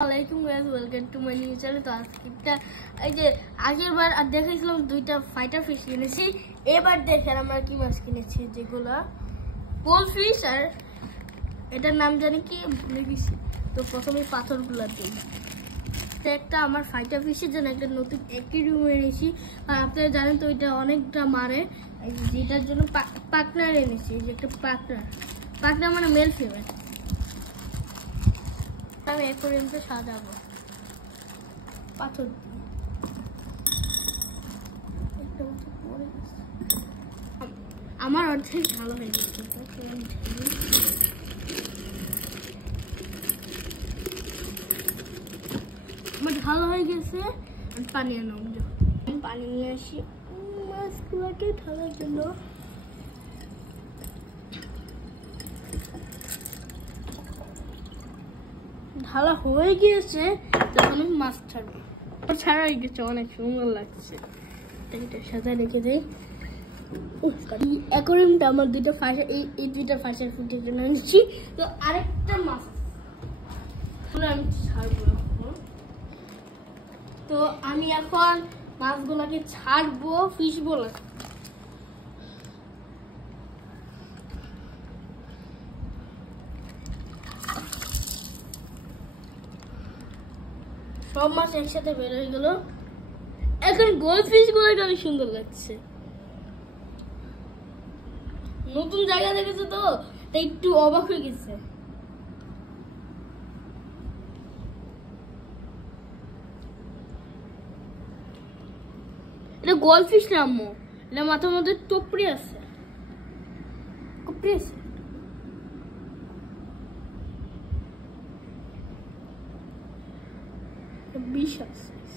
Assalamualaikum guys, welcome to my new channel. তো আজকে এই যে আগেরবার দেখাইছিলাম দুইটা ফাইটার ফিশ কিনেছি। এবার দেখেন আমরা কি মাছ কিনেছি, যেগুলা গোল ফিশ আর এটার নাম জানি কি ভুলে গেছি। তো প্রথমে পাথরগুলা দিই। একটা আমার ফাইটার ফিশের জন্য একটা নতুন অ্যাকুয়ারিয়াম এনেছি, আর আপনারা জানেন তো এটা অনেকটা মারে, যেটার জন্য পার্টনার এনেছি। এই যে একটা পার্টনার মানে মেল ফিমেল। আমি অ্যাকুয়ারিয়ামটা সাজাবো পাথর দিয়ে। আমার অর্ধেক ভালো হয়ে গেছে, আমার ভালো হয়ে গেছে। পানি আনাম, পানি নিয়ে আসি মাছগুলোকে ঢালার জন্য। ঢালা হয়ে গিয়েছে, তখন আমি মাছ ছাড়বো। ছাড়া হয়ে গেছে, অনেক সুন্দর লাগছে। এটা সাথে রেখে দেয়। অ্যাকোয়ারিয়ামটা আমার দুইটা ফাঁসা, এই দুইটা ফাঁসার ফুটের জন্য আনছি। তো আরেকটা মাছ আমি ছাড়বো। তো আমি এখন মাছগুলোকে ছাড়বো, ফিশ বলে। সব মাছ একসাথে বের হয়ে গেল। এখন গোল্ড ফিশ গুলোকে অনেক সুন্দর লাগছে। নতুন জায়গা দেখেছে তো, তাই একটু অবাক হয়ে গেছে। এটা গোল্ড ফিশ না আম্মু, এটা মাথার মধ্যে টপরি আছে। বিশাল সাইজ।